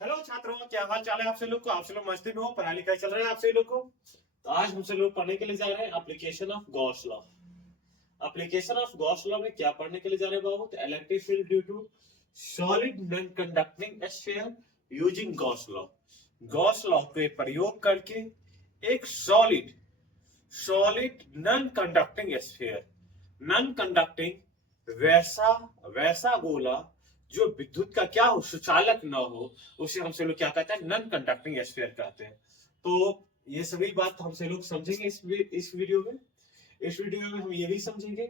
Hello छात्रों, क्या हाल चाल है आप सभी लोग को। आप सभी लोग मस्ती में हो, पढ़ाई लिखाई चल रहा है आप सभी लोग को। तो आज हम सभी लोग पढ़ने के लिए जा रहे हैं application of Gauss law. Application of Gauss law में क्या पढ़ने के लिए जा रहे हैं बाबू? तो electric field due to solid non conducting sphere using Gauss law. Gauss law के प्रयोग करके एक solid solid non conducting sphere, non conducting वैसा वैसा गोला जो विद्युत का क्या हो, सुचालक न हो, उसे हम से लोग क्या कहते हैं? नॉन कंडक्टिंग स्फीयर कहते हैं। तो ये सभी बात हम से लोग समझेंगे इस वीडियो में। इस वीडियो में हम ये भी समझेंगे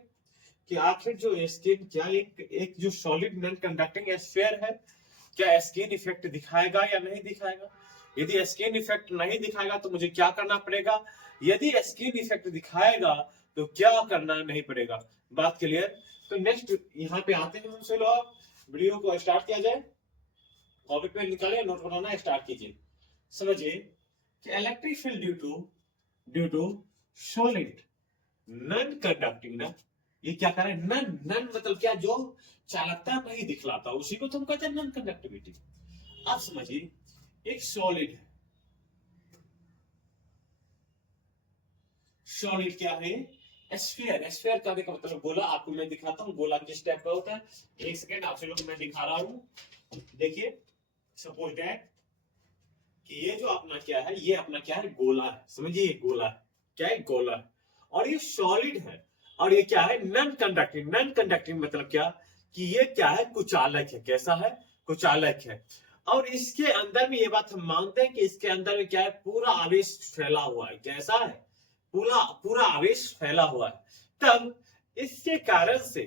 कि आखिर जो स्किन क्या एक जो सॉलिड नॉन कंडक्टिंग स्फीयर है, क्या स्किन इफेक्ट दिखाएगा या नहीं दिखाएगा। यदि स्किन इफेक्ट नहीं दिखाएगा तो मुझे क्या करना पड़ेगा, यदि स्किन इफेक्ट दिखाएगा तो क्या करना नहीं पड़ेगा। बात क्लियर? तो नेक्स्ट यहाँ पे आते हैं हम से लोग। वीडियो को स्टार्ट किया जाए, कॉपी पे निकालिए, नोट बनाना स्टार्ट कीजिए। समझिए कि electric field due to solid non conducting ना, ये क्या करें? नन नन मतलब क्या? जो चालकता नहीं दिखलाता उसी को तो हम कहते हैं नॉन कंडक्टिविटी। आप समझिए एक सॉलिड है, सॉलिड क्या है? स्फीयर। स्फीयर कहने का मतलब गोला। आपको मैं दिखाता हूँ गोला किस टाइप का होता है। एक सेकेंड आप लोग मैं दिखा रहा हूँ। देखिए सपोज दैट कि ये जो अपना क्या है, ये अपना क्या है? गोला है। समझिए ये गोला है, क्या है? गोला है। और ये सॉलिड है। और ये क्या है? Non conducting. नॉन कंडक्टिंग मतलब क्या कि ये क्या है? कुचालक है। कैसा है? कुचालक है। और इसके अंदर में ये बात हम मानते हैं कि इसके अंदर में क्या है? पूरा आवेश फैला हुआ है। कैसा है? पूरा पूरा आवेश फैला हुआ है। तब इसके कारण से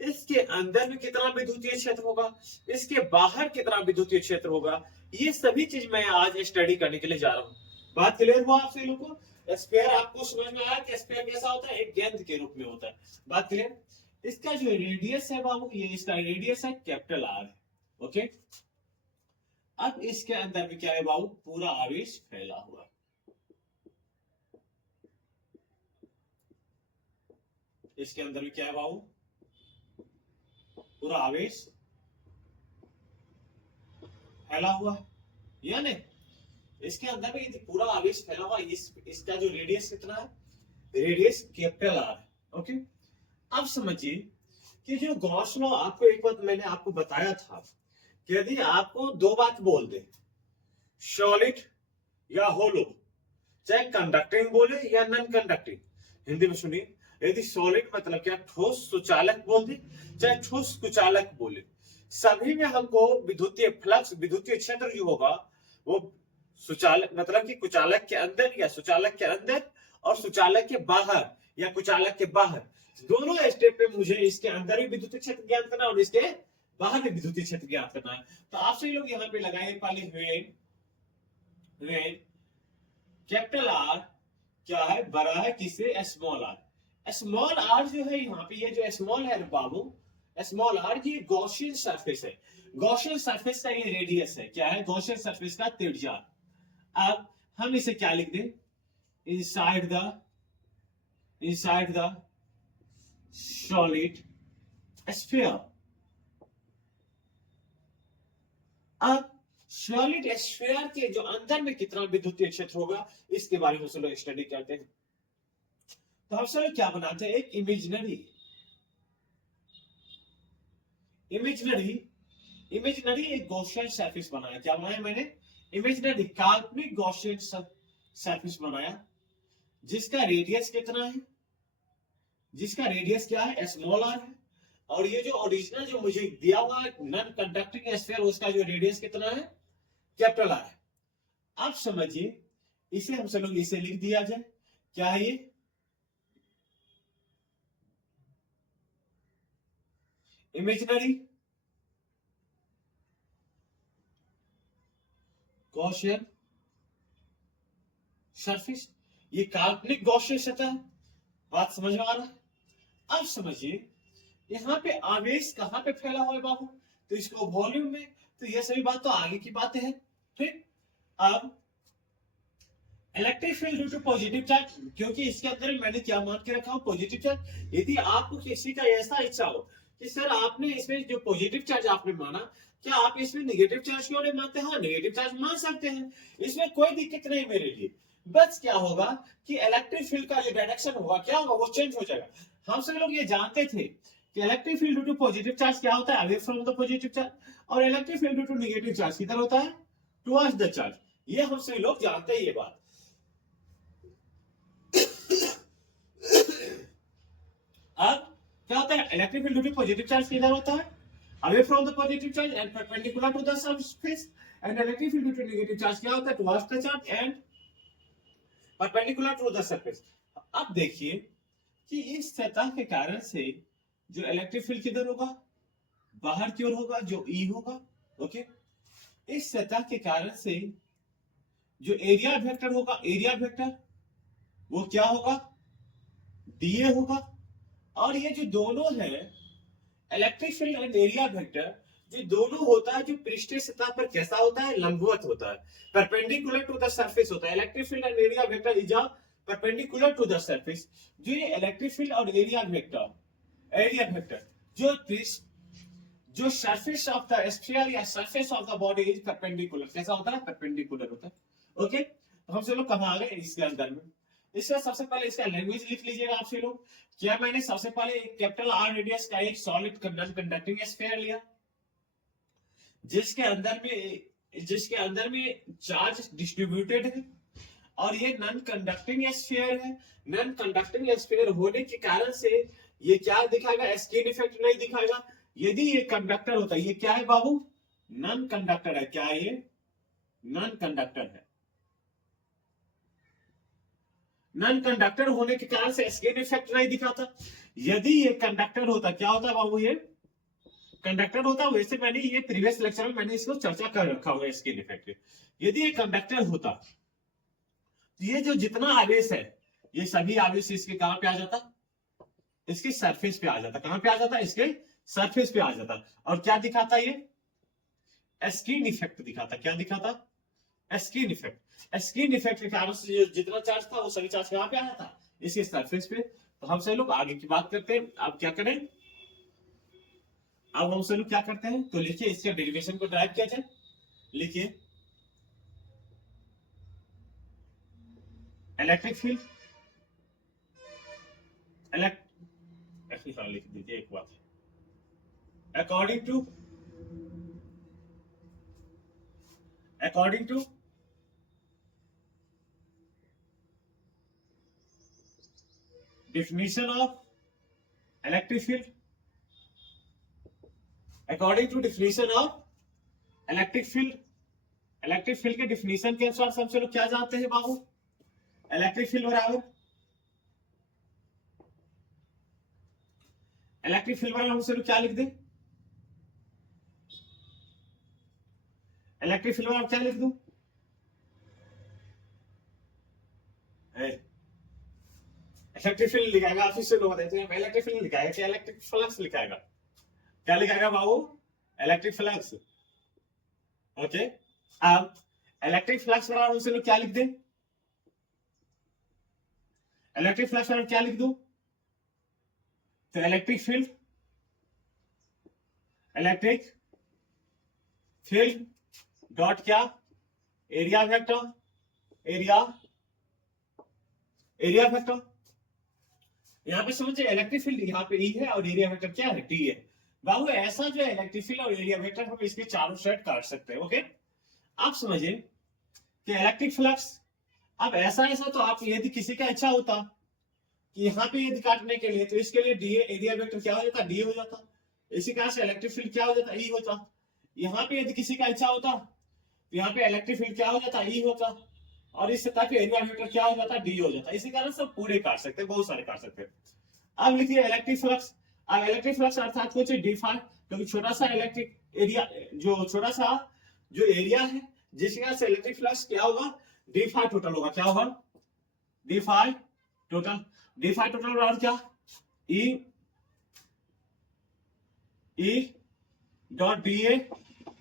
इसके अंदर में कितना विद्युतीय क्षेत्र होगा, इसके बाहर कितना विद्युतीय क्षेत्र होगा, ये सभी चीज मैं आज स्टडी करने के लिए जा रहा हूँ। बात क्लियर हुआ आप सभी लोगों को? स्फीयर आपको समझ में आया कि स्फीयर कैसा होता है? एक गेंद के रूप में होता है। बात क्लियर? इसका जो रेडियस है बाबू, ये इसका रेडियस है कैपिटल आर। ओके, अब इसके अंदर में क्या है बाबू? पूरा आवेश फैला हुआ है। इसके अंदर में क्या है बाबू? पूरा आवेश फैला हुआ है, यानी इसके अंदर में पूरा आवेश फैला हुआ। इसका जो रेडियस कितना है? रेडियस कैपिटल आर है। ओके, अब समझिए कि जो गॉस लॉ, आपको एक बात मैंने आपको बताया था कि यदि आपको दो बात बोल दे, सॉलिड या होलो, चाहे कंडक्टिंग बोले या नॉन कंडक्टिंग, हिंदी में सुनिए। यदि सॉलिड मतलब क्या? ठोस सुचालक बोल दे, चाहे ठोस कुचालक बोले, सभी में हमको विद्युतीय फ्लक्स, विद्युतीय क्षेत्र जो होगा वो सुचालक मतलब कि कुचालक के अंदर या सुचालक के अंदर और सुचालक के बाहर या कुचालक के बाहर, दोनों स्टेप पे मुझे इसके अंदर भी विद्युतीय क्षेत्र ज्ञात करना और इसके बाहर भी विद्युतीय क्षेत्र ज्ञात करना है। तो आप सभी लोग यहाँ पे लगाए पहले वेन कैपिटल आर क्या है? बड़ा है किससे? Small are. स्मॉल आर जो है यहाँ पे, ये जो स्मॉल है बाबू, स्मॉल आर, ये गॉसियन सरफेस है। गॉसियन सरफेस का ये रेडियस है। क्या है? गॉसियन सरफेस का त्रिज्या। अब हम इसे क्या लिख दें? Inside the solid sphere. अब सॉलिड स्फीयर के जो अंदर में कितना विद्युतीय क्षेत्र होगा, इसके बारे में हम लोग स्टडी करते हैं। तो हम सब क्या बनाते हैं? एक इमेजिनरी इमेजिनरी एक गॉसियन सरफेस बनाया। क्या बनाया मैंने? इमेजिनरी काल्पनिक गॉसियन सरफेस बनाया, जिसका रेडियस कितना है? जिसका रेडियस क्या है? स्मॉल आर है। और ये जो ओरिजिनल जो मुझे दिया हुआ है नॉन कंडक्टिंग स्फीयर, उसका जो रेडियस कितना है? कैपिटल आर है। आप समझिए, इसे हम सब लोग इसे लिख दिया जाए। क्या है ये? इमेजिनरी गॉसियन सरफेस, ये काल्पनिक गॉसियन सतह है। बात समझ में आ रहा है? अब समझिए यहाँ पे आवेश कहाँ पे फैला हुआ है बाबू? तो इसको वॉल्यूम में। तो ये सभी बात तो आगे की बातें हैं। ठीक, अब electric field due to positive charge, क्योंकि इसके अंदर मैंने क्या मान के रखा हूं? Positive charge. यदि आपको किसी का ऐसा इच्छा हो कि सर आपने इसमें जो पॉजिटिव चार्ज आपने माना क्या आप इसमें नेगेटिव चार्ज क्यों नहीं मानते? हाँ, नेगेटिव चार्ज मान सकते हैं, इसमें कोई दिक्कत नहीं मेरे लिए। बस क्या होगा कि इलेक्ट्रिक फील्ड का जो डायरेक्शन होगा क्या होगा, वो चेंज हो जाएगा। हम सभी लोग ये जानते थे कि electric field due to positive charge क्या होता है, away from the positive charge, और electric field due to negative charge किधर होता है, टुवर्ड्स द चार्ज। ये हम सभी लोग जानते हैं ये बात। अब क्या होता है, electric field due to positive charge किधर होता है, away from the positive charge and perpendicular to the surface, and electric field due to negative charge क्या होता है, towards the charge and perpendicular to the surface। अब देखिए कि इस सतह के कारण से जो इलेक्ट्रिक फील्ड किधर होगा, बाहर की ओर होगा, जो E होगा। ओके, इस सतह के कारण से जो एरिया वेक्टर होगा, एरिया वेक्टर वो क्या होगा, dA होगा। और ये जो दोनों है electric field and area vector, जो दोनों होता है, जो पृष्ठीय सतह पर कैसा होता है, लंबवत होता है, परपेंडिकुलर टू द सरफेस होता है। Electric field and area vector is perpendicular to the surface. जो ये इलेक्ट्रिक फील्ड और एरिया वेक्टर जो सरफेस ऑफ द स्फीयर या surface of the body is perpendicular, कैसा होता है, परपेंडिकुलर होता है। ओके, तो हम सब लोग कहां आ गए इसके अंदर में। इसका सबसे पहले इसका लैंग्वेज लिख लीजिएगा आप लोग। क्या मैंने सबसे पहले कैपिटल आर रेडियस का एक सॉलिड कंडक्टिंग स्फीयर लिया, जिसके अंदर में चार्ज डिस्ट्रीब्यूटेड है, और ये नॉन कंडक्टिंग स्फीयर है। नॉन कंडक्टिंग स्फीयर होने के कारण से ये क्या दिखाएगा, स्किन इफेक्ट नहीं दिखाएगा। यदि ये कंडक्टर होता है, ये क्या है बाबू, नॉन कंडक्टर है। क्या ये नॉन कंडक्टर है? नॉन कंडक्टर होने के कारण से स्किन इफेक्ट नहीं दिखाता। यदि ये कंडक्टर होता, क्या होता बाबू, ये कंडक्टर होता। वैसे मैंने ये प्रीवियस लेक्चर में मैंने इसको चर्चा कर रखा हुआ है, स्किन इफेक्ट। यदि ये कंडक्टर होता तो ये जो जितना आवेश है, ये सभी आवेश इसके कहां पे आ जाता, इसके सरफेस पे आ जाता। कहां पे आ जाता, इसके सरफेस पे आ जाता। और क्या दिखाता, ये स्किन इफेक्ट दिखाता। क्या दिखाता, स्किन इफेक्ट। स्किन इफेक्ट के कारण से जितना चार्ज था वो सभी चार्ज कहां पे आया था, इसके सरफेस पे। तो हम सब लोग आगे की बात करते हैं। अब क्या करें, अब हम सब लोग क्या करते हैं, तो लिखिए इसके डेरिवेशन को ड्राइव किया जाए। लिखिए इलेक्ट्रिक फील्ड लिख दीजिए एक बात, according to definition of electric field, according to definition of electric field, electric field के डिफिनीशन के अनुसार सबसे लोग क्या जानते हैं बाबू, इलेक्ट्रिक फील्ड बराबर हमसे लोग क्या लिख दे, इलेक्ट्रिक फील्ड बराबर क्या लिख दूं, इलेक्ट्रिक फील्ड लिखाएगा आप इससे लोग देते हैं, इलेक्ट्रिक फील्ड लिखाएगा क्या, इलेक्ट्रिक फ्लक्स लिखाएगा। क्या लिखाएगा बाबू, इलेक्ट्रिक फ्लक्स। ओके, अब इलेक्ट्रिक फ्लक्स बराबर हमसे लोग क्या लिख दे, इलेक्ट्रिक फ्लक्स बराबर क्या लिख दूं, तो इलेक्ट्रिक फील्ड डॉट क्या, एरिया वेक्टर, एरिया वेक्टर। यहां पे समझिए इलेक्ट्रिक फील्ड यहाँ पे ई है और एरिया वेक्टर क्या है, टी है। बाबू ऐसा जो इलेक्ट्रिक फील्ड और एरिया वेक्टर हम इसके चारों साइड काट सकते हैं। ओके, आप समझिए कि इलेक्ट्रिक फ्लक्स, अब ऐसा तो आप यदि किसी का इच्छा होता कि यहाँ पे यदि काटने के लिए, तो इसके लिए डी एरिया वेक्टर क्या हो जाता, डी हो जाता। इसी कारण से इलेक्ट्रिक फील्ड क्या हो जाता, ई होता। यहाँ पे यदि किसी का इच्छा होता तो यहाँ पे इलेक्ट्रिक फील्ड क्या हो जाता, ई होता, और इस सतह पे एरिया वेक्टर क्या हो जाता, डी हो जाता। इसी कारण से पूरे काट सकते हैं, बहुत सारे काट सकते हैं। अब लिखिए इलेक्ट्रिक फ्लक्स। अब इलेक्ट्रिक फ्लक्स अर्थात कुछ डिफाइन, क्योंकि छोटा सा इलेक्ट्रिक एरिया, जो छोटा सा जो एरिया है, जिसके कारण से इलेक्ट्रिक फ्लक्स क्या होगा, डी फाई टोटल होगा। क्या होगा, डी फाई टोटल बराबर क्या, E dot d A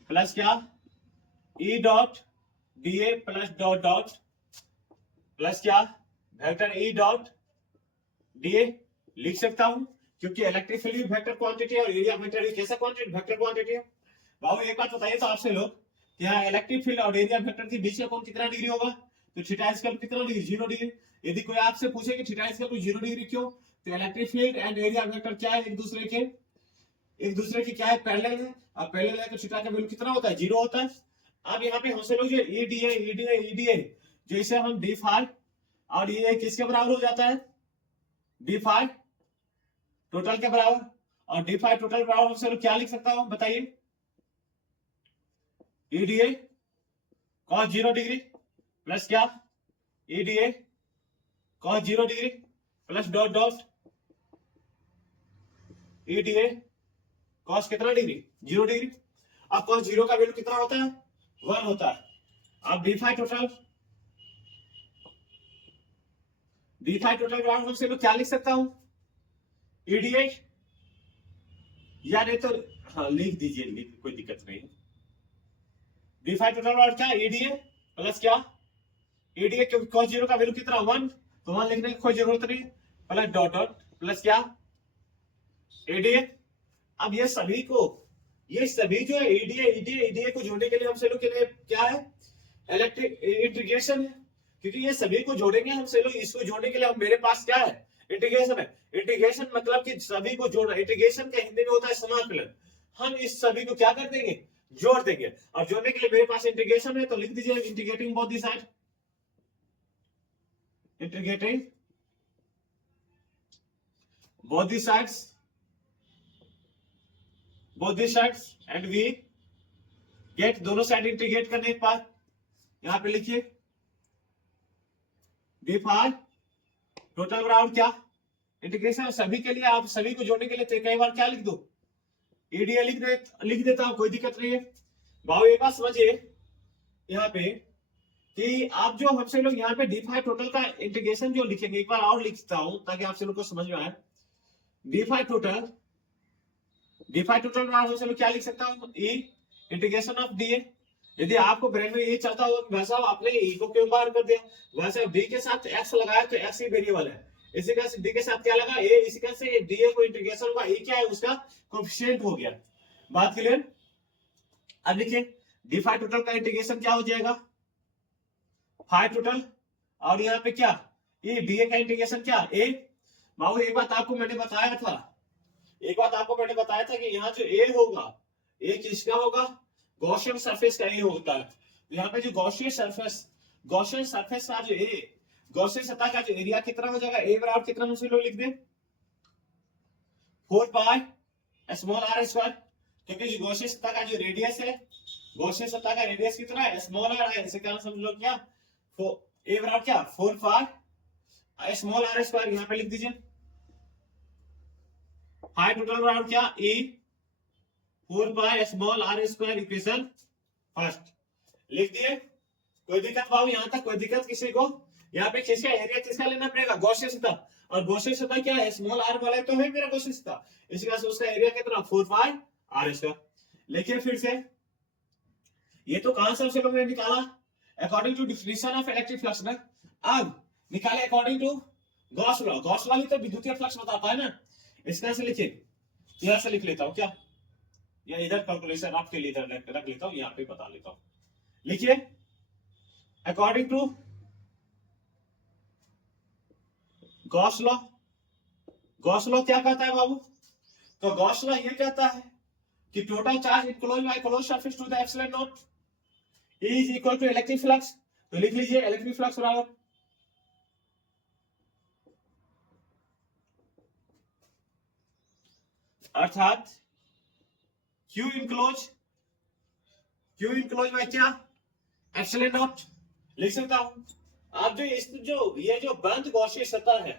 plus क्या, E dot d A plus dot dot plus क्या, vector E dot d A लिख सकता हूं, क्योंकि इलेक्ट्रिक फील्ड वेक्टर क्वांटिटी है और एरिया वेक्टर कैसा क्वांटिटी, वेक्टर क्वांटिटी है। बाबू एक बात बताइए तो आपसे लोग कि यहाँ इलेक्ट्रिक फील्ड और एरिया वेक्टर के बीच का कोण कितना डिग्री होगा? तो थीटा स्क्वायर कितना डिग्री? 0 डिग्री। यदि कोई आपसे पूछे कि थीटा स्क्वायर 0 डिग्री क्यों, तो electric field and area vector क्या है? एक दूसरे की क्या है? पैरेलल है। अब पैरेलल है तो थीटा का वैल्यू कितना होता है? 0 होता है। अब यहाँ पे हमसे लोग जो ईडीए जो इसे हम डी फाई और ये किसके बराबर हो जाता है? डी फाई टोटल के बराबर। और डी फाई टोटल बराबर हमसे लोग क्या लिख सकता हूं बताइए? ईडीए cos 0 डिग्री प्लस क्या? EDA cos 0 degree plus dot dot EDA cos कितना डिग्री? 0 डिग्री। अब cos 0 का वैल्यू कितना होता है? 1 होता है। अब डी फाई टोटल बराबर हमसे लोग क्या लिख सकता हूं? ईडीए या नहीं तो हाँ लिख दीजिए, कोई दिक्कत नहीं। डी फाई टोटल बराबर क्या? ईडीए प्लस क्या? ईडीए क्योंकि cos 0 का वैल्यू कितना? 1, तो 1 लिखने की कोई जरूरत नहीं, प्लस डॉट डॉट प्लस क्या? ईडीए। अब ये सभी जो है ईडीए को जोड़ने के लिए हमसे लोग के लिए क्या है? इलेक्ट्रिक इंटीग्रेशन है। क्योंकि ये सभी को जोड़ेंगे हमसे लोग, इसको जोड़ने के लिए हम मेरे पास क्या है? इंटीग्रेशन है। इंटीग्रेशन मतलब कि सभी को जोड़ना। इंटीग्रेशन का हिंदी में होता है समाकलन। हम इस सभी को क्या कर देंगे? जोड़ देंगे। और जोड़ने के लिए मेरे पास इंटीग्रेशन है, तो लिख दीजिए integrating both the side, integrating both the sides and we get दोनों साइड इंटीग्रेट करने के बाद यहां पे लिखिए डी फाई टोटल बराबर क्या? इंटीग्रेशन सभी के लिए, आप सभी को जोड़ने के लिए कई बार क्या लिख दो? ईडीए लिख देता हूं, कोई दिक्कत नहीं है। बाबू एक बात समझिए यहाँ पे कि आप जो हमसे लोग यहाँ पे डी फाई टोटल का इंटीग्रेशन जो लिखेंगे, एक बार और लिखता हूं ताकि आपसे लोग को समझ में आए। डी फाई टोटल बराबर हमसे लोग क्या लिख सकता हूं? ई इंटीग्रेशन ऑफ डी। यदि आपको ब्रेन में ये चलता होगा कि वैसा आपने ई को क्यों बाहर कर दिया, वैसे डी के साथ एक्स लगाया तो एक्स ही वेरिएबल है, इसी का डी के साथ क्या लगा? ए, इसी का से डी को इंटीग्रेशन हुआ, ई क्या है? उसका कोएफिशिएंट हो गया। बात क्लियर? अब लिखिए डी फाई टोटल का इंटीग्रेशन क्या हो जाएगा? फाई टोटल और यहाँ पे क्या? ये डी का इंटीग्रेशन क्या? ए। बाबू एक बात आपको मैंने बताया था कि यहाँ जो ए होगा, ए किसका होगा? गॉसियन सरफेस का ए होता है। तो यहाँ पे जो गॉसियन सरफेस का जो ए, गॉसियन सतह का जो एरिया कितना हो जाएगा? ए बराबर कितना मुझे लोग लिख दे? 4 पाई स्मॉल आर स्क्वायर। क्योंकि गॉसियन सतह का जो रेडियस है, गॉसियन सतह का रेडियस कितना है? स्मॉल आर है। इसे क्या समझ लो क्या? ए बराबर क्या? 4 पाई स्मॉल आर स्क्वायर। यहाँ पे लिख दीजिए फाई टोटल बराबर क्या? E 4 pi small R square. Equation first लिख दिए। कोई दिक्कत बाबू यहां तक? कोई दिक्कत किसी को? यहाँ पे किसका एरिया किसका लेना पड़ेगा? गॉसियन सतह। और गॉसियन सतह क्या है? स्मॉल आर वाला तो है मेरा गॉसियन सतह, इसी वजह से उसका एरिया कितना? 4 पाई आर स्क्वायर। लेकिन फिर से ये तो कहां से हम लोगों ने निकाला? According to definition of electric flux ना। अब निकाले according to Gauss law. Gauss law भी तो विद्युतीय फ्लक्स बताता है ना। इसका से लिखिए, यहां से लिख लेता हूं क्या, या इधर कैलकुलेशन आपके लिए इधर रख लेता हूं, यहां पे बता लेता हूं। लिखिए according to Gauss law. Gauss law क्या कहता है बाबू? तो गॉस लॉ ये कहता है कि total charge enclose by close surface to the epsilon naught is equal to electric flux. तो लिख लीजिए इलेक्ट्रिक फ्लक्स बराबर अर्थात क्यू इनक्लोज बाय क्या? Epsilon naught. लिख सकता हूं। आप ये जो बंद गॉसियन सतह है,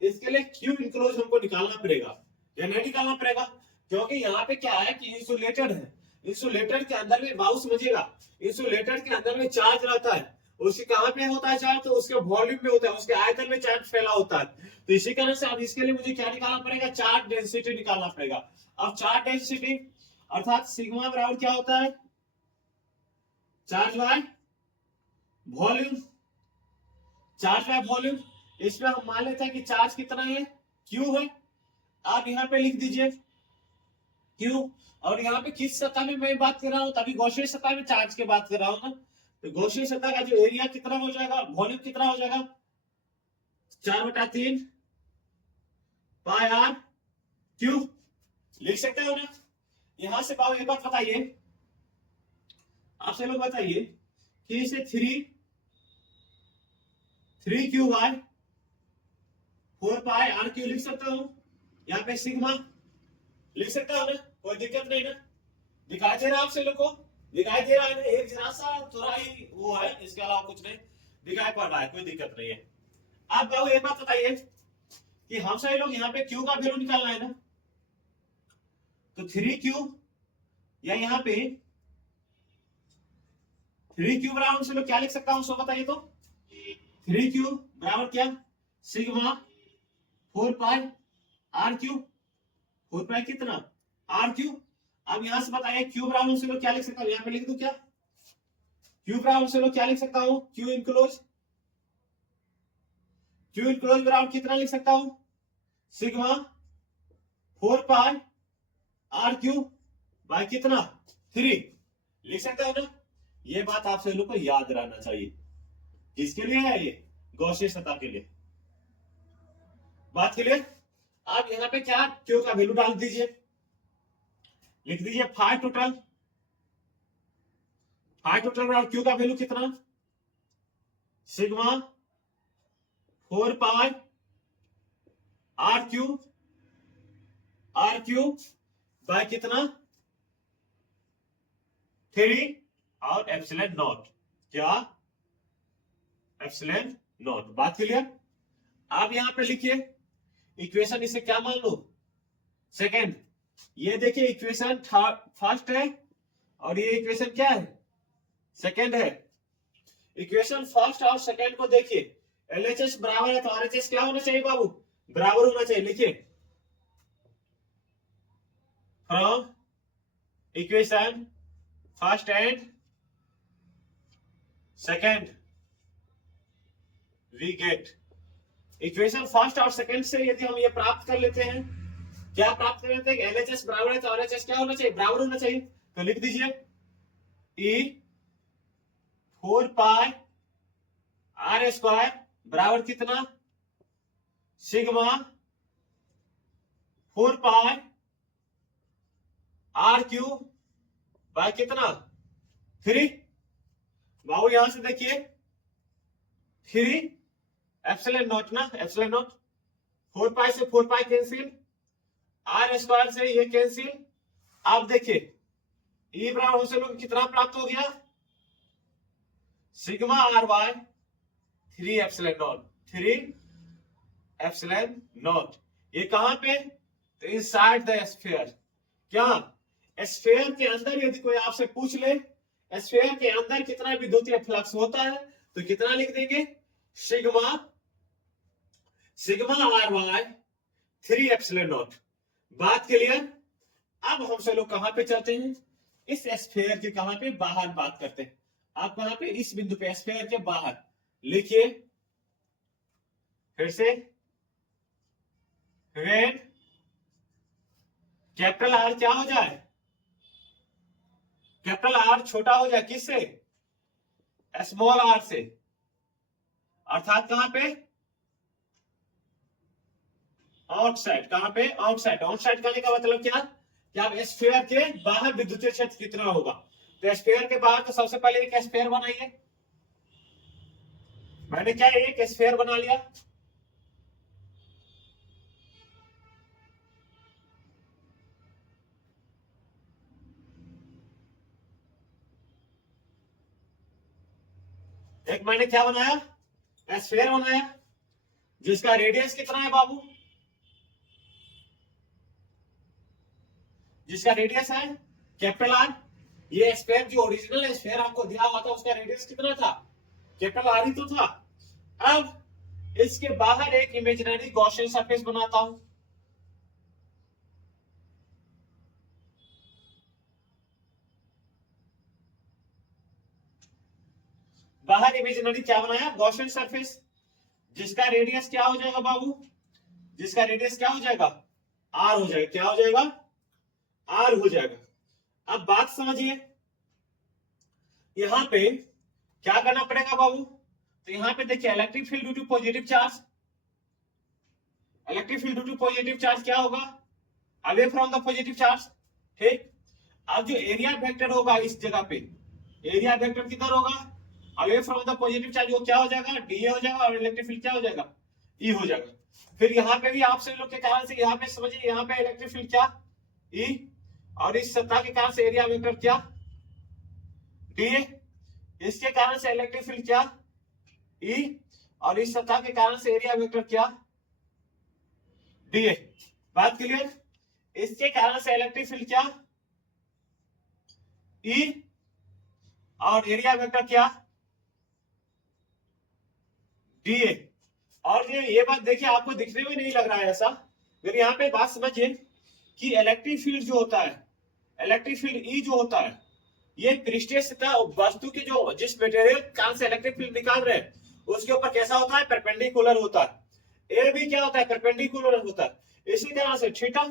इसके लिए क्यू इनक्लोज हमको निकालना पड़ेगा या नहीं निकालना पड़ेगा? क्योंकि यहाँ पे क्या है कि इंसुलेटेड है। इंसुलेटर के अंदर में बाबू समझिएगा, इंसुलेटर के अंदर में चार्ज रहता है। उसके कहां पे होता है चार्ज? तो उसके वॉल्यूम में होता है, उसके आयतन में चार्ज फैला होता है। तो इसी कारण से अब इसके लिए मुझे क्या निकालना पड़ेगा? चार्ज डेंसिटी निकालना पड़ेगा। अब चार्ज डेंसिटी अर्थात सिग्मा बराबर क्या होता है? Charge by volume. Charge by volume. इसमें हम मान लेते हैं कि चार्ज कितना है? क्यू है। आप यहां पे लिख दीजिए क्यों, और यहाँ पे किस सतह में मैं बात कर रहा हूँ, तभी गॉसियन सतह में चार्ज की बात कर रहा हूँ ना। तो गॉसियन सतह का जो एरिया कितना हो जाएगा, वॉल्यूम कितना हो जाएगा, 4/3 पाई आर क्यू। लिख सकते हो ना। यहां से बाबू एक बात बताइए, आपसे लोग बताइए कि इसे 3 3 क्यू/4 पाई आर क्यू लिख सकता हूं, यहाँ पे सिग्मा लिख सकता हूं ना, कोई दिक्कत नहीं ना। दिखाई दे रहा है आपसे लोग को, दिखाई दे रहा है ना, एक जरा सा थोड़ा ही वो है, इसके अलावा कुछ नहीं दिखाई पड़ रहा है, कोई दिक्कत नहीं है। आप बाबू एक बात बताइए कि हम सभी लोग यहाँ पे क्यू का वैल्यू निकालना है ना, तो 3 क्यू या यहाँ पे 3 क्यू बराबर से लोग क्या लिख सकता हूं, सो बताइए तो। 3 क्यू बराबर क्या, सिग्मा 4 पाई आर क्यू, 4 पाई कितना आर क्यू। अब यहां से बताइए क्यू बराबर से लोग क्या लिख सकता हूं, यहाँ पे लिख दू क्या, क्यू बराबर से लोग क्या लिख सकता हूं, क्यू इनक्लोज, क्यू इनक्लोज बराबर कितना लिख सकता हूं, sigma 4 pi R Q by कितना 3 लिख सकता हूं ना। ये बात आप सभी लोग को याद रहना चाहिए, किसके लिए है ये, गॉसियन सतह के लिए। बात के लिए आप यहाँ पे क्या क्यू का वैल्यू डाल दीजिए, लिख दीजिए 5 टोटल, 5 टोटल बराबर क्यू का वैल्यू कितना, sigma 4 pi R Q by कितना 3 और एप्सिलॉन नॉट, क्या एप्सिलॉन नॉट। बात क्लियर। आप यहां पे लिखिए इक्वेशन, इसे क्या मान लो, सेकेंड। ये देखिए इक्वेशन फर्स्ट है और ये इक्वेशन क्या है, सेकेंड है। इक्वेशन फर्स्ट और सेकेंड को देखिए, एलएचएस बराबर है तो आरएचएस क्या होना चाहिए बाबू, बराबर होना चाहिए। लिखिए from equation first and second we get, equation first और सेकेंड से यदि हम ये प्राप्त कर लेते हैं, क्या प्राप्त कर लेते हैं, एलएचएस बराबर है तो आरएचएस क्या होना चाहिए, बराबर होना चाहिए। तो लिख दीजिए ई 4 पाई आर स्क्वायर बराबर कितना, sigma 4 pi R Q by कितना 3। बाबू यहां से देखिए 3 एप्सिलॉन नॉट ना, एप्सिलॉन नॉट 4 पाई से 4 पाई कैंसिल, आर स्क्वायर से ये कैंसिल। आप देखिए ई बराबर से लोग कितना प्राप्त हो गया, sigma R by 3 epsilon naught, 3 epsilon naught. ये कहां पे, तो इनसाइड द स्फीयर। क्या स्फीयर के अंदर यदि कोई आपसे पूछ ले स्फीयर के अंदर कितना विद्युतीय फ्लक्स होता है, तो कितना लिख देंगे, sigma R by 3 epsilon naught. बात क्लियर। अब हमसे लोग कहां पे चलते हैं, इस स्फीयर के कहां पे बाहर बात करते हैं। आप कहां पे, इस बिंदु पे स्फीयर के बाहर लिखिए फिर से, व्हेन कैपिटल आर क्या हो जाए, कैपिटल आर छोटा हो जाए किससे, स्मॉल आर से, अर्थात कहां पे, आउटसाइड। कहां पे, आउटसाइड। आउटसाइड कहने का मतलब क्या, कि आप स्फीयर के बाहर विद्युतीय क्षेत्र कितना होगा। तो स्फीयर के बाहर तो सबसे पहले एक स्फीयर बनाइए, मैंने क्या एक स्फीयर बना लिया। एक मैंने क्या बनाया, स्फीयर बनाया, जिसका रेडियस कितना है बाबू, जिसका रेडियस है कैपिटल आर। ये स्फीयर जो ओरिजिनल स्फीयर आपको दिया हुआ था उसका रेडियस कितना था, कैपिटल आर ही तो था। अब इसके बाहर एक इमेजिनरी गॉसियन सरफेस बनाता हूं, बाहर इमेजिनरी क्या बनाया, गॉसियन सरफेस, जिसका रेडियस क्या हो जाएगा बाबू, जिसका रेडियस क्या हो जाएगा, आर हो जाएगा। क्या हो जाएगा, आर हो जाएगा। अब बात समझिए, यहां पे क्या करना पड़ेगा बाबू, तो यहां पे देखिए electric field due to positive charge, electric field due to positive charge क्या होगा, away from the positive charge, ठीक। अब जो एरिया वेक्टर होगा इस जगह पे, एरिया वेक्टर किधर होगा, away from the positive charge, वो क्या हो जाएगा, डीए हो जाएगा, और इलेक्ट्रिक फील्ड क्या हो जाएगा, ई हो जाएगा। फिर यहाँ पे भी आपसे लोग के कारण से यहाँ पे समझिए, यहाँ पे इलेक्ट्रिक फील्ड क्या, ई, और इस सतह के कारण से एरिया वेक्टर क्या, डीए, इसके कारण से इलेक्ट्रिक फील्ड क्या, ई, और इस सतह के कारण से एरिया वेक्टर क्या, डीए। बात क्लियर, इसके कारण से इलेक्ट्रिक फील्ड क्या, ई, और एरिया वेक्टर क्या, डीए। और ये बात देखिए, आपको दिखने में नहीं लग रहा है ऐसा, फिर यहाँ पे बात समझिए कि इलेक्ट्रिक फील्ड जो होता है, इलेक्ट्रिक फील्ड ई जो होता है, ये पृष्ठीय सतह वस्तु की जो जिस मटेरियल कारण से इलेक्ट्रिक फील्ड निकाल रहे हैं उसके ऊपर कैसा होता है, परपेंडिकुलर होता है। ए भी क्या होता है, परपेंडिकुलर होता है। इसी तरह से थीटा,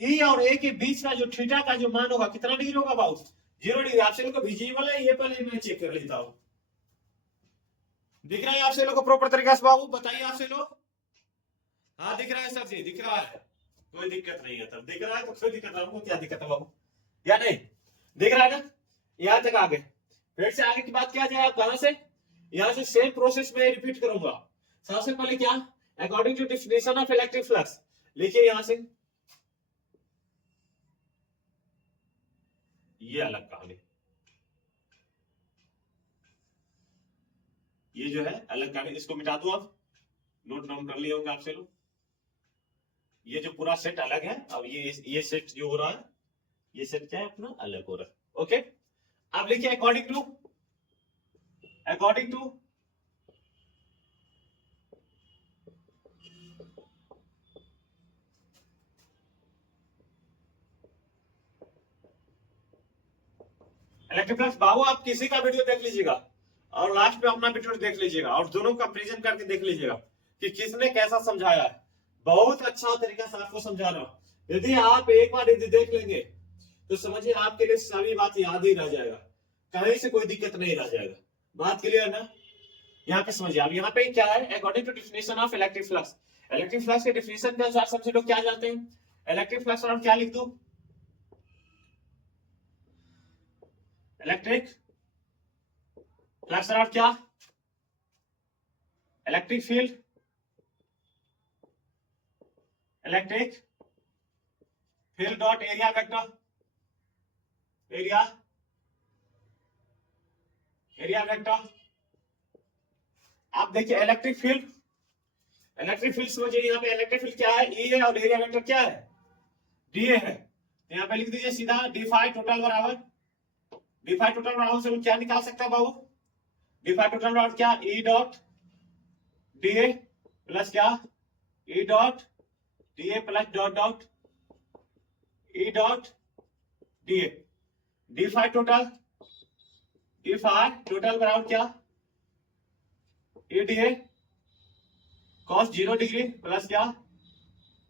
ई और ए के बीच का जो थीटा का जो मान होगा कितना डिग्री होगा बाबू, 0 डिग्री। आपसे लोग को विजिबल है, ये पहले मैं चेक कर लेता हूं, दिख रहा है आपसे लोग को प्रॉपर तरीके से बाबू, बताइए आपसे लोग, हाँ दिख रहा है सर जी, दिख रहा है, कोई दिक्कत नहीं है, तब दिख रहा है तो कोई दिक्कत नहीं, क्या दिक्कत है बाबू, या नहीं दिख रहा है ना, यहां तक आगे। फिर से आगे की बात किया जाए, आप कहां से, यहां से सेम प्रोसेस में रिपीट करूंगा। सबसे पहले क्या, according to definition of electric flux, लिखिए यहां से, ये अलग कहानी, ये जो है अलग कहानी, इसको मिटा दो आप, नोट डाउन कर लिए होंगे आपसे लोग, ये जो पूरा सेट अलग है, अब ये सेट जो हो रहा है, ये सेट क्या है अपना अलग हो रहा है, ओके। अब लिखिए according to, according to electric flux. बाबू आप किसी का वीडियो देख लीजिएगा और लास्ट में अपना वीडियो देख लीजिएगा और दोनों कंपैरिजन करके देख लीजिएगा कि किसने कैसा समझाया है। बहुत अच्छा तरीका से आपको समझा रहा हूं, यदि आप एक बार यदि देख लेंगे तो समझिए आपके लिए सभी बात याद ही रह जाएगा, कहीं से कोई दिक्कत नहीं रह जाएगा। बात क्लियर ना, यहाँ पे समझिए। अब यहाँ पे क्या है, according to definition of electric flux, electric flux के डेफिनेशन के अनुसार सबसे लोग क्या जानते हैं, इलेक्ट्रिक फ्लक्स और क्या लिख दो, इलेक्ट्रिक फ्लक्स और क्या, electric field, electric field dot area vector, area, area vector. आप देखिए इलेक्ट्रिक फील्ड, इलेक्ट्रिक फील्ड समझिए, यहाँ पे इलेक्ट्रिक फील्ड क्या है, ई है, और एरिया वेक्टर क्या है, डी है। तो यहाँ पे लिख दीजिए सीधा, डी फाई टोटल बराबर, डी फाई टोटल बराबर से क्या निकाल सकता है बाबू, डी फाई टोटल बराबर क्या, E dot d A plus क्या, E dot d A plus dot dot E dot d A, d phi total, D phi total बराबर क्या, E d A cos 0 degree plus क्या,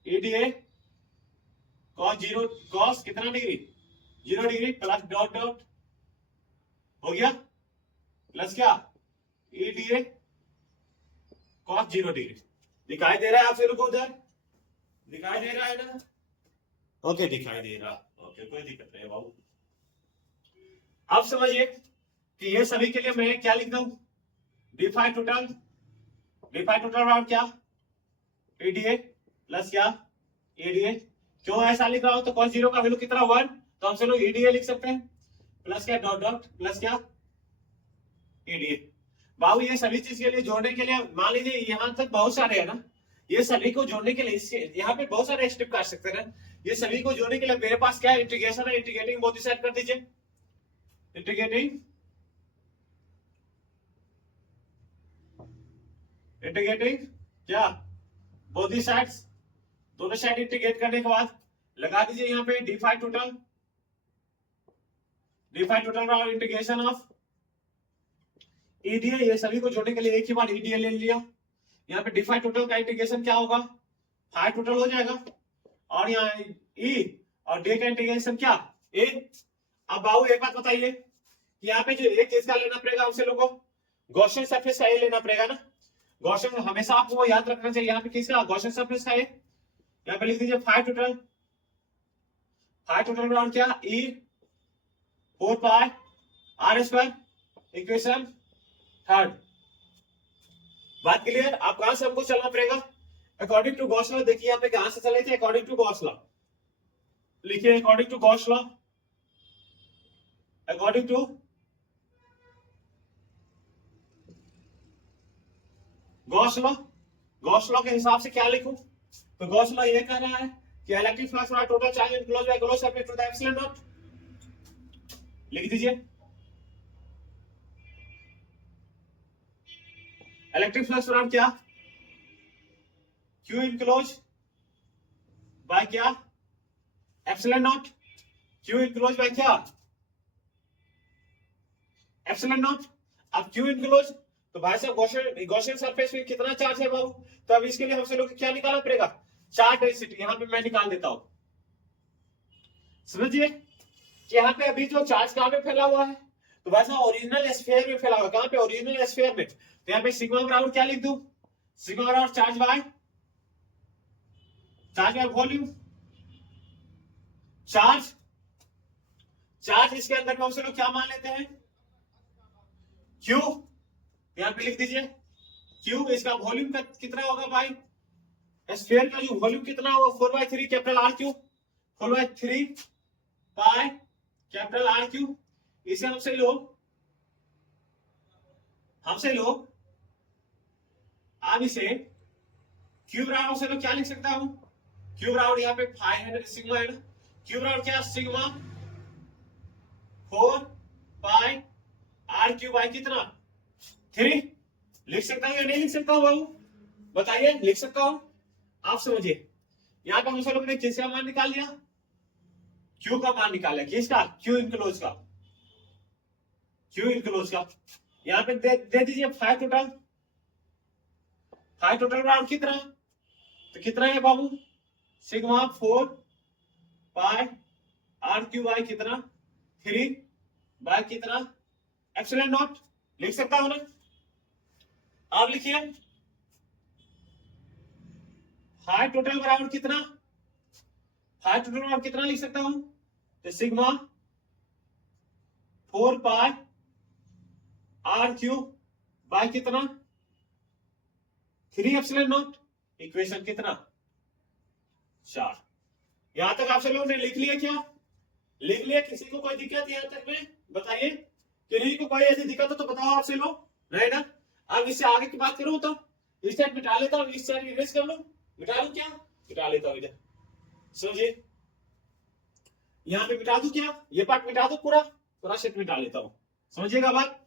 E d A cos 0, cos कितना degree, 0 degree plus dot dot हो गया, plus क्या, E d A cos 0 degree. दिखाई दे रहा है आप लोगों को, उधर दिखाई दे रहा है ना, ओके दिखाई दे रहा, ओके कोई दिक्कत नहीं बाबू। अब समझिए कि ये सभी के लिए मैं क्या लिख दूं, D phi total, D phi total बराबर क्या, एडीए प्लस क्या, एडीए। क्यों ऐसा लिख रहा हूं, तो कॉस 0 का वैल्यू कितना 1, तो हम चलो एडीए लिख सकते हैं, प्लस क्या डॉट डॉट प्लस क्या, एडीए। बाबू ये सभी चीज के लिए जोड़ने के लिए मान लीजिए यहां तक बहुत सारे है ना, ये सभी को जोड़ने के लिए यहाँ पे बहुत सारे स्टेप कर सकते हैं। ये सभी को जोड़ने के लिए मेरे पास क्या इंटीग्रेशन है, इंटीग्रेटिंग बोथ साइड कर दीजिए, इंटीग्रेटिंग, इंटीग्रेटिंग क्या, बोथ साइड्स, दोनों साइड इंटीग्रेट करने के बाद लगा दीजिए यहाँ पे D phi total, D phi total और इंटीग्रेशन ऑफ ईडीए। ये सभी को जोड़ने के लिए एक ही बार ईडीए ले लिया, यहाँ पे डी फाई टोटल का इंटीग्रेशन क्या होगा, फाई टोटल हो जाएगा, और यहाँ ई और डी का इंटीग्रेशन क्या ए। अब बाबू एक बात बताइए, यहाँ पे जो एक किसका लेना पड़ेगा हमसे लोगों को, गॉसियन सरफेस का ए लेना पड़ेगा ना। गॉसियन हमेशा आपको याद रखना चाहिए, यहाँ पे किसका गॉसियन सरफेस का ए। यहाँ पे लिख दीजिए फाइव टोटल ग्राउंड क्या ई 4 pi are square, equation third. बात क्लियर। आप कहां से हमको चलना पड़ेगा, अकॉर्डिंग टू गॉस लॉ। देखिए यहाँ पे कहां से चले थे, अकॉर्डिंग टू गॉस लॉ लिखिए, according to Gauss law, according to Gauss law. Gauss law के हिसाब से क्या लिखूं, तो गॉस लॉ ये कह रहा है कि electric flux for total charge enclosed by closed circuit to the epsilon naught. लिख दीजिए इलेक्ट्रिक फ्लक्स फॉर क्या क्यू इनक्लोज बाय क्या epsilon naught, Q enclose by क्या एप्सिलॉन नॉट। अब क्यू इनक्लोज तो भाई साहब गॉसियन सरफेस में कितना चार्ज है बाबू, तो अब इसके लिए हमसे लोग क्या निकालना पड़ेगा, चार्ज डेंसिटी। यहां पे मैं निकाल देता हूं, समझिए कि यहाँ पे अभी जो चार्ज कहां पे फैला हुआ है, तो भाई साहब ओरिजिनल स्फीयर में फैला हुआ है। कहां पे, ओरिजिनल स्फीयर में। तो यहाँ पे सिग्मा बराबर क्या लिख दूं, सिग्मा बराबर चार्ज बाय वॉल्यूम। चार्ज इसके अंदर में हमसे लोग क्या मान लेते हैं, क्यू। यहां पे लिख दीजिए क्यू, इसका वॉल्यूम का कितना होगा भाई, स्फीयर का जो वॉल्यूम कितना होगा 4/3 कैपिटल आर क्यू, 4/3 पाई कैपिटल आर क्यू। इसे हमसे लोग अब इसे क्यू बराबर से लोग क्या लिख सकता हूं, क्यू बराबर यहाँ पे 5 है, सिग्मा है ना, क्यू बराबर क्या sigma 4 pi R Q by कितना 3। लिख सकता हूं या नहीं लिख सकता हूं बाबू, बताइए। लिख सकता हूं, आप समझिए। यहां पर हम लोग ने किसका मान निकाल लिया, क्यू का मान निकाला, किसका क्यू इनक्लोज का, क्यू इनक्लोज का। यहां पे दे दीजिए 5 टोटल बराबर कितना, तो कितना है बाबू sigma 4 pi R Q by कितना 3 बाय कितना एप्सिलॉन नॉट। लिख सकता हूं ना, आप लिखिए हाई टोटल बराबर कितना, हाई टोटल बराबर कितना लिख सकता हूं, तो sigma 4 pi R Q by कितना 3 एप्सिलॉन नॉट, इक्वेशन कितना 4। यहां तक आप लोगों ने लिख लिया क्या, लिख लिया। किसी को कोई दिक्कत यहां तक में बताइए, किसी को कोई ऐसी दिक्कत हो तो बताओ आपसे लोग, नहीं ना। अब इससे आगे की बात करूं तो इस साइड मिटा लेता हूं, इस साइड इरेज कर लो, मिटा लूं क्या, मिटा लेता हूं इधर, समझिए। यहां पे मिटा दूं क्या, ये पार्ट मिटा दूं, पूरा सेट मिटा लेता हूं, समझिएगा बात।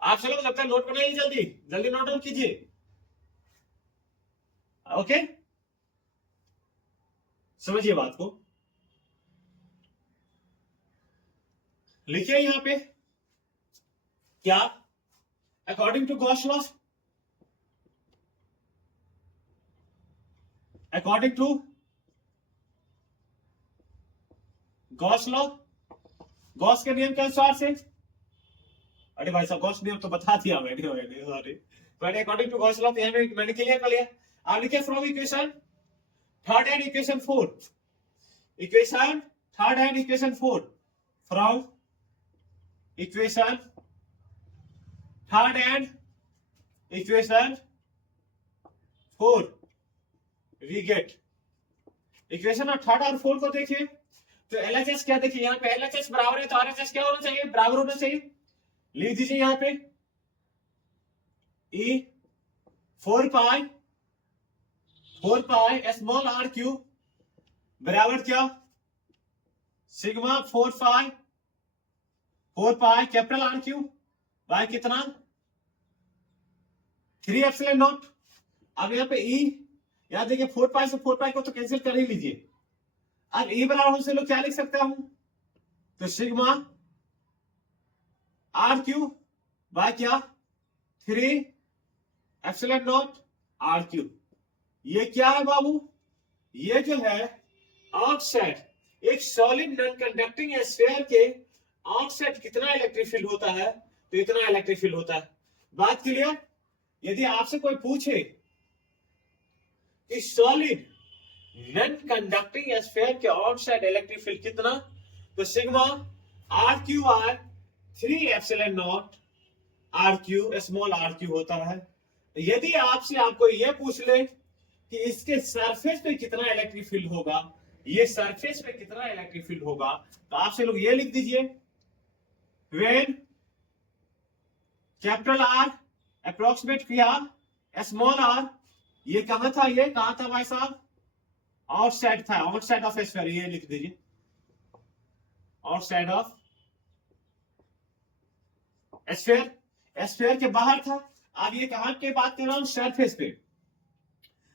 आप सब लोग जब तक नोट बनाइए, जल्दी जल्दी नोट डाउन कीजिए, ओके। समझिए बात को, लिखिए यहां पे क्या, according to Gauss law, according to Gauss law, Gauss के नियम के अनुसार से, अरे भाई साहब गॉस नियम तो बता दिया मैंने अकॉर्डिंग टू गॉस लॉ मैंने क्लियर कर लिया। अब लिखिए from equation third and equation 4, equation third and equation 4, from equation third and equation 4 we get, equation और थर्ड और 4 को देखिए तो एलएचएस क्या, देखिए यहाँ पे एलएचएस बराबर है तो आरएचएस क्या होना चाहिए, बराबर होना चाहिए। लिख दीजिए यहाँ पे E 4 pi small R Q बराबर क्या sigma 4 pi capital R Q by कितना 3 एप्सिलॉन नॉट। अब यहाँ पे ई, यहाँ देखिए 4 पाई से 4 पाई को तो कैंसिल कर ही लीजिए। अब ई बराबर से लोग क्या लिख सकता हूं, तो सिग्मा आर क्यू बाय क्या 3 एप्सिलॉन नॉट आर क्यू। ये क्या है बाबू, ये जो है आउटसाइड एक सॉलिड नॉन कंडक्टिंग स्फीयर के आउटसाइड कितना इलेक्ट्रिक फील्ड होता है, तो इतना इलेक्ट्रिक फील्ड होता है। बात क्लियर? यदि आपसे कोई पूछे कि सॉलिड नॉन कंडक्टिंग स्फीयर के आउटसाइड इलेक्ट्रिक फील्ड कितना, तो sigma R Q R 3 epsilon naught R Q small R Q होता है। यदि आपसे आपको यह पूछ ले कि इसके सरफेस पे कितना इलेक्ट्रिक फील्ड होगा, ये सरफेस पे कितना इलेक्ट्रिक फील्ड होगा, तो आपसे लोग ये लिख दीजिए, व्हेन कैपिटल आर अप्रोक्सीमेट किया स्मॉल आर, ये कहां था, ये कहां था भाई साहब, आउटसाइड था, आउटसाइड ऑफ स्फीयर, ये लिख दीजिए आउटसाइड ऑफ स्फीयर, स्फीयर के बाहर था। अब ये कहां की बात कर रहा हूं, सरफेस पे।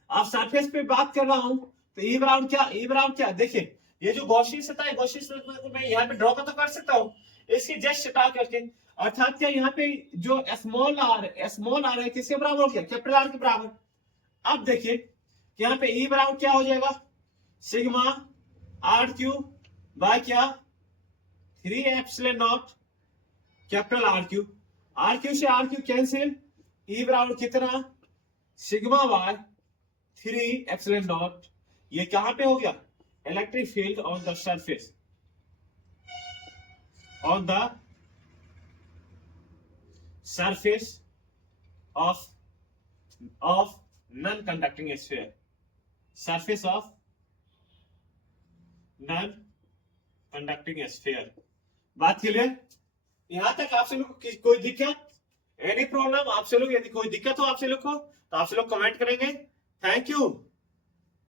अब सरफेस पे बात कर रहा हूं तो ई बराबर क्या, ई बराबर क्या, देखिए ये जो गॉसियन सतह है, गॉसियन सतह को मैं यहाँ पे ड्रॉ तो कर सकता हूँ इसकी जस्ट हटा करके, अर्थात क्या यहाँ पे जो स्मॉल आर है किसके बराबर हो गया, कैपिटल आर के बराबर। अब देखिए यहाँ पे ई बराबर क्या हो जाएगा, सिग्मा आर क्यू बाय क्या 3 epsilon not capital R Q से आर क्यू कैंसिल, ई बराबर कितना सिग्मा बाय 3 एप्सिलॉन नॉट, ये कहां पे हो गया, electric field on the surface, on the surface of non conducting sphere, surface of non conducting sphere. बात क्लियर? यहां तक आपसे लोग कोई दिक्कत, एनी प्रॉब्लम आपसे लोग, यदि कोई दिक्कत हो आपसे लोग को तो आपसे लोग कमेंट करेंगे। Thank you.